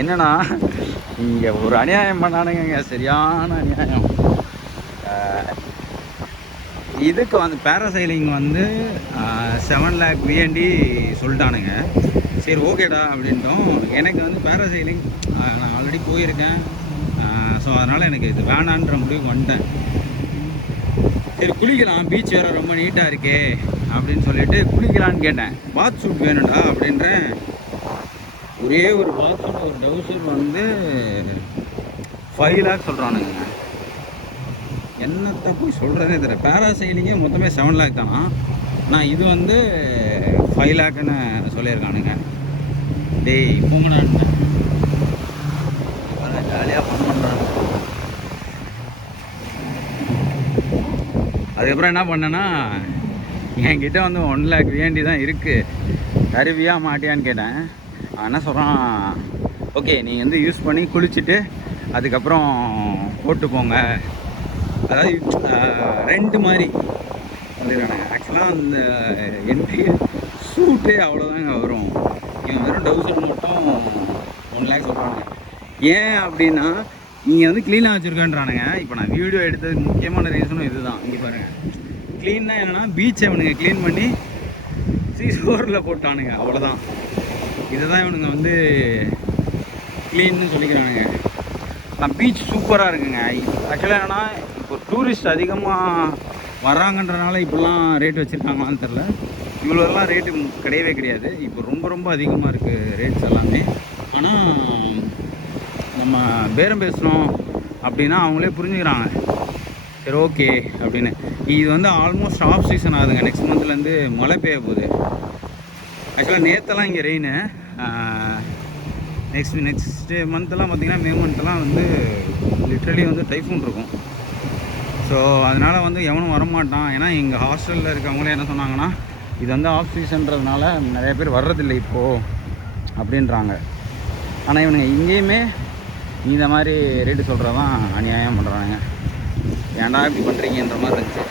என்னன்னா இங்கே ஒரு அநியாயம் பண்ணானுங்க, சரியான அநியாயம். இதுக்கு வந்து பேராசைலிங் வந்து 7 lakh விஎன்டி சொல்லிட்டானுங்க. சரி ஓகேடா அப்படின்ட்டோம். எனக்கு வந்து பேராசைலிங் நான் ஆல்ரெடி போயிருக்கேன். ஸோ அதனால் எனக்கு இது வேணான்ற முடிவுக்கு வந்துட்டேன். சரி குளிக்கலாம், பீச் வேறு ரொம்ப நீட்டாக இருக்கே அப்படின்னு சொல்லிட்டு குளிக்கலான்னு கேட்டேன். பாத் சூட் வேணும்டா அப்படின்றேன். ஒரே ஒரு பாத் சூட் ஒரு டவுசர் வந்து 5 lakh சொல்கிறானுங்க. என்னத்தை போய் சொல்கிறதே தெரியல. பேராசைலிங்கே மொத்தமே 7 lakh தானா. நான் இது வந்து 5 lakhன்னு சொல்லியிருக்கானுங்க. டேய் போங்கடான்னு ஜாலியாக ஃபன் பண்ணுறாங்க. அதுக்கப்புறம் என்ன பண்ணேன்னா, என்கிட்ட வந்து 1 lakh வேண்டி தான் இருக்குது, தருவியா மாட்டியான்னு கேட்டேன். அவன் என்ன சொல்கிறான், ஓகே நீங்கள் வந்து யூஸ் பண்ணி குளிச்சுட்டு அதுக்கப்புறம் போட்டு போங்க, அதாவது ரெண்டு மாதிரி சொல்லிடுறானுங்க. ஆக்சுவலாக அந்த என்ட்ரி சூட்டே அவ்வளோதாங்க வரும். இவன் வெறும் டவுசர் மட்டும் 1 lakh சொல்கிறானுங்க. ஏன் அப்படின்னா நீங்கள் வந்து க்ளீனாக வச்சுருக்கேன்றானுங்க. இப்போ நான் வீடியோ எடுத்ததுக்கு முக்கியமான ரீசனும் இதுதான். இங்கே பாருங்கள், க்ளீன்னா என்னென்னா பீச்சை இவனுங்க க்ளீன் பண்ணி சீசோரில் போட்டானுங்க, அவ்வளோதான். இதை தான் இவனுங்க வந்து க்ளீன்னு சொல்லிக்கிறானுங்க. நான் பீச் சூப்பராக இருக்குங்க. ஆக்சுவலாக என்னென்னா இப்போ டூரிஸ்ட் அதிகமாக வர்றாங்கன்றனால இப்போல்லாம் ரேட் வச்சுருக்காங்களான்னு தெரில. இவ்வளோலாம் ரேட்டு கிடையவே கிடையாது. இப்போ ரொம்ப ரொம்ப அதிகமாக இருக்குது ரேட்ஸ் எல்லாமே. ஆனால் நம்ம பேரம் பேசணும் அப்படின்னா அவங்களே புரிஞ்சுக்கிறாங்க. சரி ஓகே அப்படின்னு. இது வந்து ஆல்மோஸ்ட் ஆஃப் சீசன் ஆகுதுங்க. நெக்ஸ்ட் மந்த்லேருந்து மழை பெய்ய போகுது. ஆக்சுவலாக நேற்றெல்லாம் இங்கே ரெயின். நெக்ஸ்ட் மந்த்தெல்லாம் பார்த்திங்கன்னா மே மந்த்தெல்லாம் வந்து லிட்ரலி வந்து டைஃபூன் இருக்கும். ஸோ அதனால் வந்து எவனும் வரமாட்டான். ஏன்னா எங்கள் ஹாஸ்டலில் இருக்கவங்களே என்ன சொன்னாங்கன்னா, இது வந்து ஆஃப் சீசன்றதுனால நிறைய பேர் வர்றதில்லை இப்போது அப்படின்றாங்க. ஆனால் இவனுங்க இங்கேயுமே இந்த மாதிரி ரேட்டு சொல்கிறதான் அநியாயம் பண்ணுறாங்க. ஏன்டா இப்படி பண்ணுறீங்கன்ற மாதிரி இருந்துச்சு.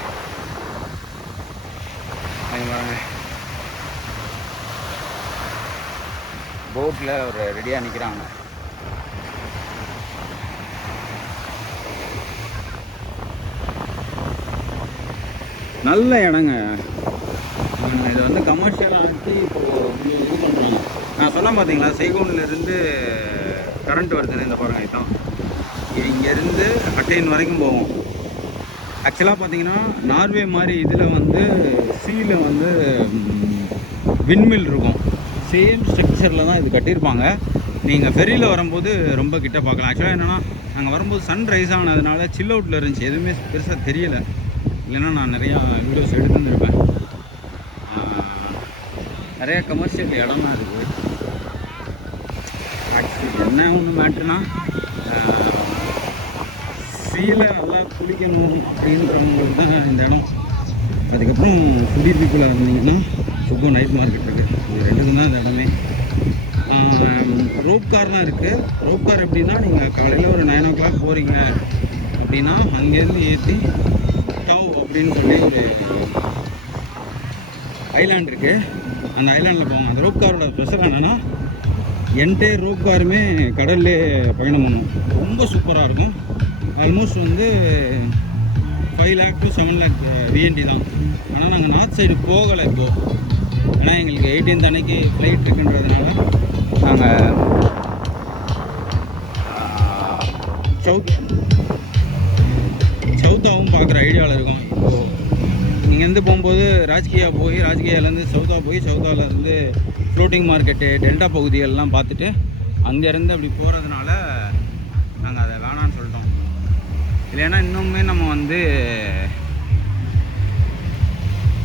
போட்டில் ஒரு ரெடியாக நிற்கிறாங்க. நல்ல இடங்க. இது வந்து கமர்ஷியலாக ஆகிட்டு இப்போது இது பண்ணுறாங்க. நான் சொன்னேன் பார்த்தீங்களா, செய்கூன்லேருந்து கரண்ட் வருதுன்னு. இந்த பாருங்கள், இதுதான் இங்கேருந்து அட்டைன் வரைக்கும் போவோம். ஆக்சுவலாக பார்த்தீங்கன்னா நார்வே மாதிரி இதில் வந்து சீல வந்து விண்மில் இருக்கும். சேம் ஸ்ட்ரக்சரில் தான் இது கட்டியிருப்பாங்க. நீங்கள் ஃபெரியில் வரும்போது ரொம்ப கிட்ட பார்க்கலாம். ஆக்சுவலாக என்னென்னா, நாங்கள் வரும்போது சன் ரைஸ் ஆனதுனால சில் அவுட்டில் இருந்துச்சு, எதுவுமே பெருசாக தெரியலை. இல்லைன்னா நான் நிறையா வீடியோஸ் எடுத்துருந்துருப்பேன். நிறையா கமர்ஷியல் இடம் தான் இருக்குது. ஆக்சுவலி என்ன ஒன்று மேட்ருனா, சீல நல்லா குளிக்கணும் அப்படின்றவங்களுக்கு தான் இந்த இடம். அதுக்கப்புறம் ஃபுடி பீப்புளாக இருந்தீங்கன்னா சுப்போ நைட் மார்க்கெட் இருக்குது. இது ரெண்டுக்கும் தான் இந்த இடமே. ரோப் கார்லாம் இருக்குது. ரோப் கார் எப்படின்னா, நீங்கள் காலையில் ஒரு 9 o'clock போகிறீங்க அப்படின்னா அங்கேருந்து ஏற்றி டவ் அப்படின்னு சொல்லி ஒரு ஐலாண்ட் இருக்குது. அந்த ஐலாண்டில் போவாங்க. அந்த ரோப் காரோட ஸ்பெஷல் என்னென்னா, என்டையர் ரோப் காருமே கடல்லே பயணம் பண்ணும். ரொம்ப சூப்பராக இருக்கும். ஆல்மோஸ்ட் வந்து 5 lakh to 7 lakh விஎன்டி தான். ஆனால் நாங்கள் நார்த் சைடு போகலை இப்போது. ஏன்னா எங்களுக்கு 18th அன்னைக்கு ஃப்ளைட் இருக்குன்றதுனால நாங்கள் சவுத்தாவும் பார்க்குற ஐடியாவில் இருக்கோம். இப்போது இங்கேருந்து போகும்போது ராஜ்கியா போய், ராஜ்கியாலேருந்து சவுத்தா போய், சவுத்தாவிலேருந்து ஃப்ளோட்டிங் மார்க்கெட்டு டெல்டா பகுதிகளெலாம் பார்த்துட்டு அங்கேருந்து அப்படி போகிறதுனால நாங்கள் அதை வேணான்னு சொல்லிட்டோம். இல்லைன்னா இன்னுமே நம்ம வந்து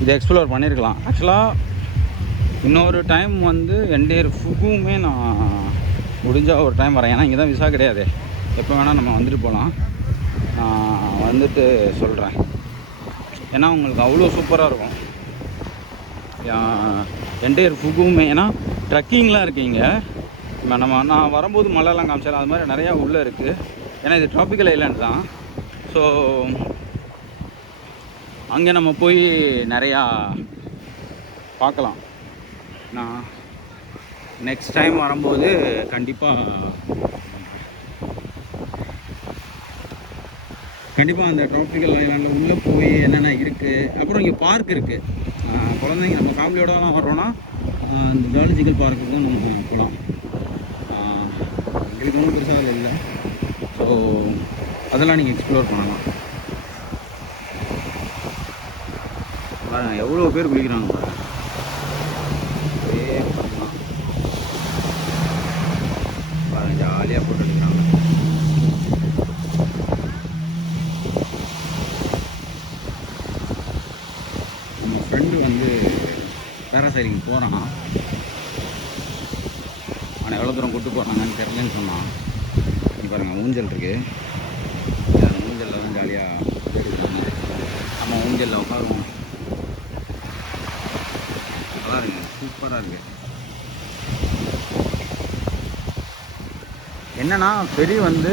இதை எக்ஸ்ப்ளோர் பண்ணியிருக்கலாம். ஆக்சுவலாக இன்னொரு டைம் வந்து என்டையர் ஃபுகுமே நான் முடிஞ்சால் ஒரு டைம் வரேன். ஏன்னா இங்கே தான் விசா கிடையாது, எப்போ வேணால் நம்ம வந்துட்டு போகலாம். நான் வந்துட்டு சொல்கிறேன். ஏன்னா உங்களுக்கு அவ்வளோ சூப்பராக இருக்கும் என்டையர் ஃபுகுமே. ஏன்னா ட்ரக்கிங்லாம் இருக்கீங்க. நான் வரும்போது மழைலாம் காமிச்சாலும் அது மாதிரி நிறையா உள்ளே இருக்குது. ஏன்னா இது ட்ராபிக்கல் ஐலாண்ட் தான். ஸோ அங்கே நம்ம போய் நிறையா பார்க்கலாம். நான் நெக்ஸ்ட் டைம் வரும்போது கண்டிப்பாக அந்த ட்ராபிக்கல் ஐலாண்டில் உள்ளே போய் என்னென்ன இருக்குது. அப்புறம் இங்கே பார்க் இருக்குது. குழந்தைங்க நம்ம ஃபேமிலியோட தான் வர்றோன்னா இந்த ஜுவாலஜிக்கல் பார்க்குக்கும் நம்ம போகலாம். எங்களுக்கு ஒன்றும் பெருசாக இல்லை. ஸோ அதெல்லாம் நீங்கள் எக்ஸ்ப்ளோர் பண்ணலாம். பாருங்கள் எவ்வளோ பேர் குளிக்கிறாங்க. பாருங்கள் ஜாலியாக போட்டு எடுக்கிறாங்க. நம்ம ஃப்ரெண்டு வந்து பேராசைலிங் போகிறான். ஆனால் எவ்வளோ தூரம் கூப்பிட்டு போகிறாங்கன்னு தெரியலன்னு சொன்னான். பாருங்கள் ஊஞ்சல் இருக்குது. அந்த ஊஞ்சலில் தான் ஜாலியாக நம்ம ஊஞ்சலில் உட்காருவோம். நல்லா இருக்குங்க, சூப்பராக இருக்குது. என்னென்னா ஃபெரி வந்து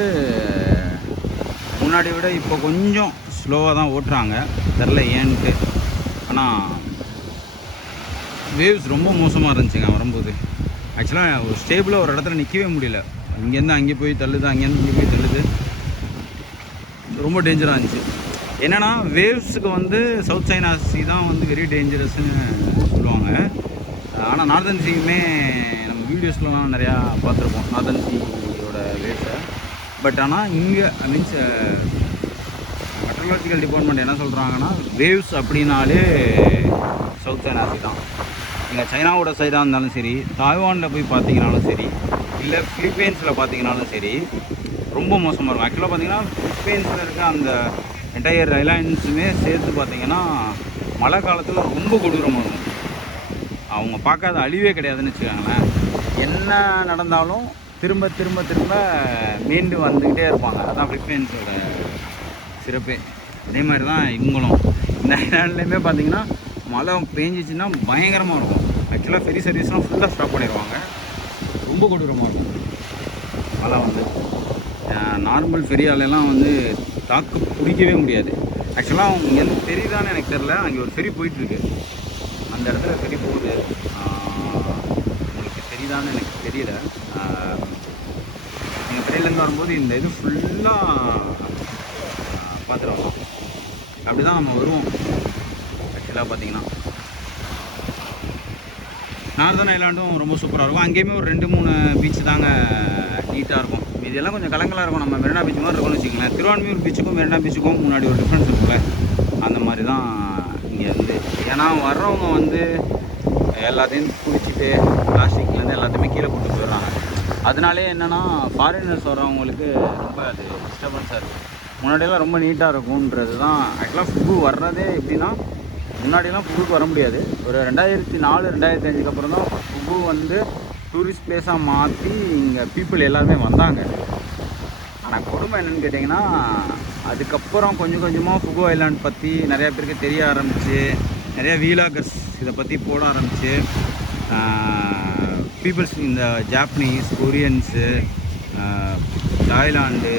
முன்னாடி விட இப்போ கொஞ்சம் ஸ்லோவாக தான் ஓட்டுறாங்க, தெரில ஏன்ட்டு. ஆனால் வேவ்ஸ் ரொம்ப மோசமாக இருந்துச்சுங்க வரும்போது. ஆக்சுவலாக ஒரு ஸ்டேபிளாக ஒரு இடத்துல நிற்கவே முடியல. இங்கேருந்து அங்கே போய் தள்ளுது, அங்கேருந்து இங்கே போய் தள்ளுது. ரொம்ப டேஞ்சராக இருந்துச்சு. என்னென்னா வேவ்ஸுக்கு வந்து சவுத் சைனா சீ தான் வந்து வெரி டேஞ்சரஸ்ன்னு சொல்லுவாங்க. ஆனால் நார்தன் சீயுமே நம்ம வீடியோஸ்லாம் நிறையா பார்த்துருப்போம், நார்தன் சீயோட வேவ்ஸை. பட் ஆனால் இங்கே மீன்ஸ் மெட்ரலாஜிக்கல் டிபார்ட்மெண்ட் என்ன சொல்கிறாங்கன்னா, வேவ்ஸ் அப்படின்னாலே சவுத் சைனா சீ தான். நீங்கள் சைனாவோட சைடாக இருந்தாலும் சரி, தாய்வானில் போய் பார்த்தீங்கனாலும் சரி, இல்லை ஃபிலிப்பைன்ஸில் பார்த்தீங்கனாலும் சரி, ரொம்ப மோசமாக இருக்கும். ஆக்சுவலாக பார்த்தீங்கன்னா ஃபிலிப்பைன்ஸில் இருக்க அந்த என்டையர் ஐலாண்ட்ஸுமே சேர்த்து பார்த்தீங்கன்னா மழை காலத்தில் ரொம்ப கொடூரமாக இருக்கும். அவங்க பார்க்காத அழிவே கிடையாதுன்னு வச்சுக்கோங்களேன். என்ன நடந்தாலும் திரும்ப திரும்ப திரும்ப மீண்டு வந்துக்கிட்டே இருப்பாங்க. அதுதான் ஃபிலிப்பைன்ஸோட சிறப்பே. அதே மாதிரி தான் இவங்களும் இந்த ஐலாண்ட்லேயுமே பார்த்தீங்கன்னா மழை பெஞ்சிச்சின்னா பயங்கரமாக இருக்கும். ஆக்சுவலாக ஃபெரி சர்வீஸ்லாம் ஃபுல்லாக ஸ்டாப் பண்ணிடுவாங்க. ரொம்ப கொடூரமாக இருக்கும் மழை வந்து. நார்மல் ஃபெரியாலெல்லாம் வந்து தாக்கு பிடிக்கவே முடியாது. ஆக்சுவலாக அவங்க இங்கேருந்து ஃபெரிதான்னு எனக்கு தெரில. அங்கே ஒரு ஃபெரி போயிட்டுருக்கு, அந்த இடத்துல ஃபெரி போகுது. உங்களுக்கு தெரியுதான்னு எனக்கு தெரியல. நீங்கள் ஃபெரியிலேருந்து வரும்போது இந்த இது ஃபுல்லாக பார்த்துருவோம். அப்படி தான் நம்ம வருவோம். ஆக்சுவலாக பார்த்தீங்கன்னா நார்தன் ஐலாண்டும் ரொம்ப சூப்பராக இருக்கும். அங்கேயுமே ஒரு 2-3 பீச் தாங்க நீட்டாக இருக்கும். இதெல்லாம் கொஞ்சம் கலங்களாக இருக்கும். நம்ம மெரினா பீச் மாதிரி இருக்கும்னு வச்சுக்கோங்களேன். திருவான்மியூர் பீச்சுக்கும் மெரினா பீச்சுக்கும் முன்னாடி ஒரு டிஃப்ரென்ஸ் இருக்குல்ல, அந்த மாதிரி தான் இங்கே வந்து. ஏன்னா வர்றவங்க வந்து எல்லாத்தையும் குடிச்சிட்டு பிளாஸ்டிக்லேருந்து எல்லாத்தையுமே கீழே போட்டு போயிடுறாங்க. அதனாலே என்னென்னா ஃபாரினர்ஸ் வர்றவங்களுக்கு ரொம்ப அது டிஸ்டர்பன்ஸாக இருக்குது. முன்னாடியெல்லாம் ரொம்ப நீட்டாக இருக்கும்ன்றது தான். ஆக்சுவலாக ஃபுட்டு வர்றதே எப்படின்னா, முன்னாடியெல்லாம் ஃபுட்டுக்கு வர முடியாது. ஒரு 2004 2005க்கு அப்புறம் தான் ஃபுட்டு வந்து டூரிஸ்ட் பிளேஸாக மாற்றி இங்கே பீப்புள் எல்லாருமே வந்தாங்க. ஆனால் கொடுமை என்னென்னு கேட்டிங்கன்னா, அதுக்கப்புறம் கொஞ்சம் கொஞ்சமாக ஃபுகு ஐலாண்ட் பற்றி நிறையா பேருக்கு தெரிய ஆரம்பிச்சு, நிறையா வீலாகர்ஸ் இதை பற்றி போட ஆரம்பிச்சு, பீப்புள்ஸ் இந்த ஜாப்பனீஸ், கொரியன்ஸு, தாய்லாண்டு,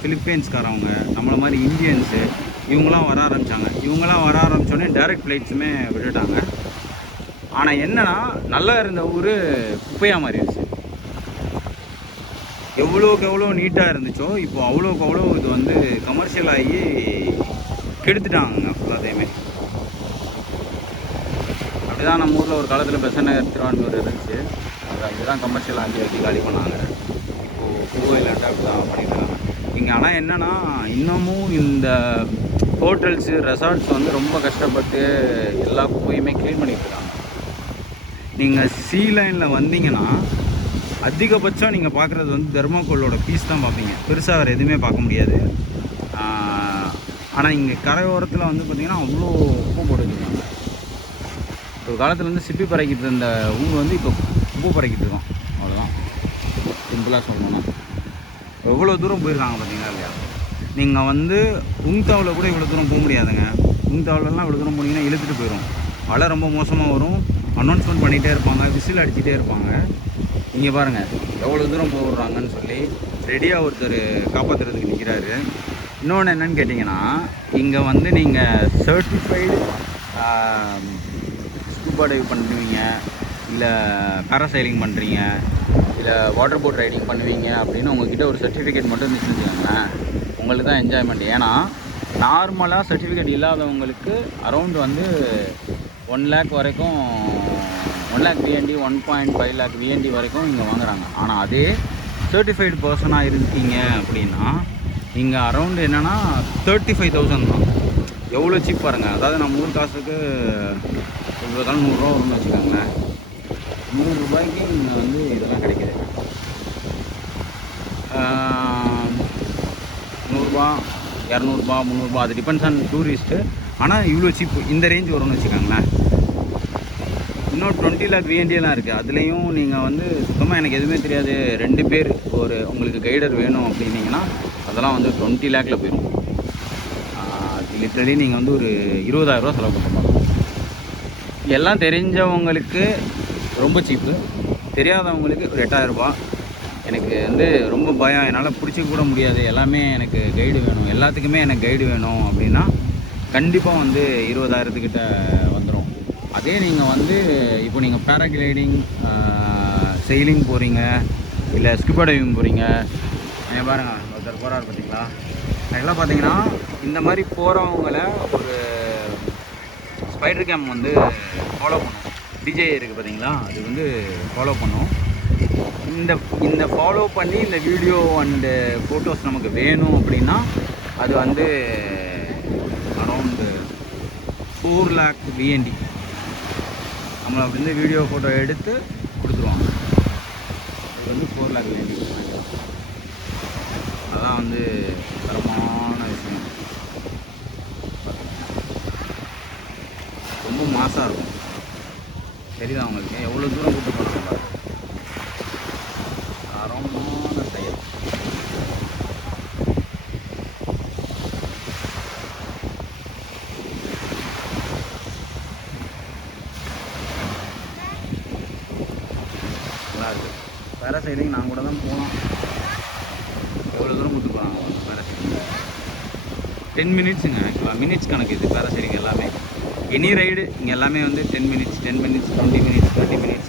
ஃபிலிப்பைன்ஸ்காரவங்க, நம்மளை மாதிரி இந்தியன்ஸு, இவங்களாம் வர ஆரம்பித்தாங்க. இவங்களாம் வர ஆரம்பித்தோடனே டைரக்ட் ஃப்ளைட்ஸுமே விட்டுட்டாங்க. ஆனால் என்னென்னா நல்லா இருந்த ஊர் குப்பையாக மாறிடுச்சு. எவ்வளோக்கு எவ்வளோ நீட்டாக இருந்துச்சோ இப்போ அவ்வளோக்கு அவ்வளோ இது வந்து கமர்ஷியல் ஆகி கெடுத்துட்டாங்க ஃபுல்லாத்தையுமே. அப்படி தான் நம்ம ஊரில் ஒரு காலத்தில் பெசன்ட் நகர் திருவான்மியூர் இருந்துச்சு. இதுதான் கமர்ஷியல் ஆகி காலி பண்ணாங்க. இப்போது ஃபுகு ஐலாண்டாக அப்படி தான் பண்ணியிருக்காங்க இங்கே. ஆனால் என்னென்னா இன்னமும் இந்த ஹோட்டல்ஸு ரெசார்ட்ஸ் வந்து ரொம்ப கஷ்டப்பட்டு எல்லா குப்பையுமே க்ளீன் பண்ணிட்டு இருக்காங்க. நீங்கள் சீ லைனில் வந்தீங்கன்னா அதிகபட்சம் நீங்கள் பார்க்குறது வந்து தெர்மாக்கோலோட பீஸ் தான் பார்ப்பீங்க. பெருசாக வேறு எதுவுமே பார்க்க முடியாது. ஆனால் இங்கே கரையோரத்தில் வந்து பார்த்திங்கன்னா அவ்வளோ உப்பு போட்டு வச்சுருக்காங்க. ஒரு காலத்தில் வந்து சிப்பி பறக்கிட்டு இருந்த ஊர் வந்து இப்போ உப்பு பறக்கிட்டு இருக்கோம். அவ்வளோதான் சிம்பிளாக சொல்லணும்னா. எவ்வளோ தூரம் போயிருக்காங்க பார்த்தீங்களா இல்லையா? நீங்கள் வந்து உங்தாவில் கூட இவ்வளோ தூரம் போக முடியாதுங்க. உங்தாவிலலாம் இவ்வளோ தூரம் போனீங்கன்னா இழுத்துட்டு போயிடும். மழை ரொம்ப மோசமாக வரும். அனௌன்ஸ்மெண்ட் பண்ணிகிட்டே இருப்பாங்க, விசில் அடிச்சுட்டே இருப்பாங்க. இங்கே பாருங்கள் எவ்வளோ தூரம் போடுறாங்கன்னு சொல்லி ரெடியாக ஒருத்தர் காப்பாற்றுறதுக்கு நிற்கிறாரு. இன்னொன்று என்னென்னு கேட்டிங்கன்னா, இங்கே வந்து நீங்கள் சர்டிஃபைடு ஸ்கூபா டைவ் பண்ணுவீங்க, இல்லை பேராசைலிங் பண்ணுறீங்க, இல்லை வாட்டர் போட் ரைடிங் பண்ணுவீங்க அப்படின்னு உங்கள்கிட்ட ஒரு சர்டிஃபிகேட் மட்டும் இருந்துச்சுன்னு வச்சுக்கோங்களேன், உங்களுக்கு தான் என்ஜாய்மெண்ட். ஏன்னா நார்மலாக சர்டிஃபிகேட் இல்லாதவங்களுக்கு அரௌண்ட் வந்து 1 lakh வரைக்கும், 1 lakh VND, 1.5 lakh VND வரைக்கும் இங்கே வாங்குறாங்க. ஆனால் அதே சர்டிஃபைடு பர்சனாக இருக்கீங்க அப்படின்னா இங்கே அரௌண்ட் என்னென்னா 35,000 தான். எவ்வளோ சீப் பாருங்கள். அதாவது நம்ம ஊர் காசுக்கு சொல்கிறதால 100 ரூபா வரும்னு வச்சுக்கோங்களேன். 100 ரூபாய்க்கு இங்கே வந்து இதெல்லாம் கிடைக்கிது. 100 200 300 அது டிபெண்ட்ஸ் ஆன் டூரிஸ்ட்டு. ஆனால் இவ்வளோ சீப்பு இந்த ரேஞ்ச் வரும்னு வச்சுக்கோங்களேன். இன்னும் 20 lakh VNDலாம் இருக்குது. அதுலேயும் நீங்கள் வந்து சுத்தமாக எனக்கு எதுவுமே தெரியாது, 2 பேர் ஒரு உங்களுக்கு கைடர் வேணும் அப்படின்னீங்கன்னா அதெல்லாம் வந்து 20 lakhல போயிடும். அது லிட்ரலி நீங்கள் வந்து ஒரு 20,000 ரூபா செலவு பண்ணுவாங்க. எல்லாம் தெரிஞ்சவங்களுக்கு ரொம்ப சீப்பு, தெரியாதவங்களுக்கு ஒரு 8,000 ரூபா. எனக்கு வந்து ரொம்ப பயம், என்னால் பிடிச்சிக்க கூட முடியாது, எல்லாமே எனக்கு கைடு வேணும், எல்லாத்துக்குமே எனக்கு கைடு வேணும் அப்படின்னா கண்டிப்பாக வந்து 20,000 வந்துடும். அதே நீங்கள் வந்து இப்போ நீங்கள் பேராகிளைடிங், செயிலிங் போகிறீங்க, இல்லை ஸ்கூபா டைவிங் போகிறீங்க. நீங்கள் பாருங்கள் ஒருத்தர் போகிறாரு பார்த்தீங்களா, அதெல்லாம் பார்த்தீங்கன்னா இந்த மாதிரி போகிறவங்கள ஒரு ஸ்பைடர் கேம் வந்து ஃபாலோ பண்ணும். டிஜே இருக்குது பார்த்தீங்களா, அது வந்து ஃபாலோ பண்ணும். இந்த ஃபாலோ பண்ணி இந்த வீடியோ அண்டு ஃபோட்டோஸ் நமக்கு வேணும் அப்படின்னா அது வந்து அரௌண்டு 4 lakh VND நம்மளை வந்து வீடியோ ஃபோட்டோ எடுத்து கொடுத்துருவாங்க. அது வந்து 4 lakh VND. அதான் வந்து தரமான விஷயம். ரொம்ப மாசாக இருக்கும். சரிதான் உங்களுக்கு எவ்வளோ தூரம் கூட்டு போகிறாங்க. தரமான செயல். நல்லா இருக்குது. பேராசைலிங் நான் கூட தான் போனோம். எவ்வளோ தூரம் கூட்டு போகிறாங்க பேராசைலிங். 10 minutesங்க. ஆக்சுவலாக மினிட்ஸ் கணக்கு இது பேராசைலிங் எல்லாமே. எனி ரைடு இங்கே எல்லாமே வந்து 10 minutes 20 minutes 30 minutes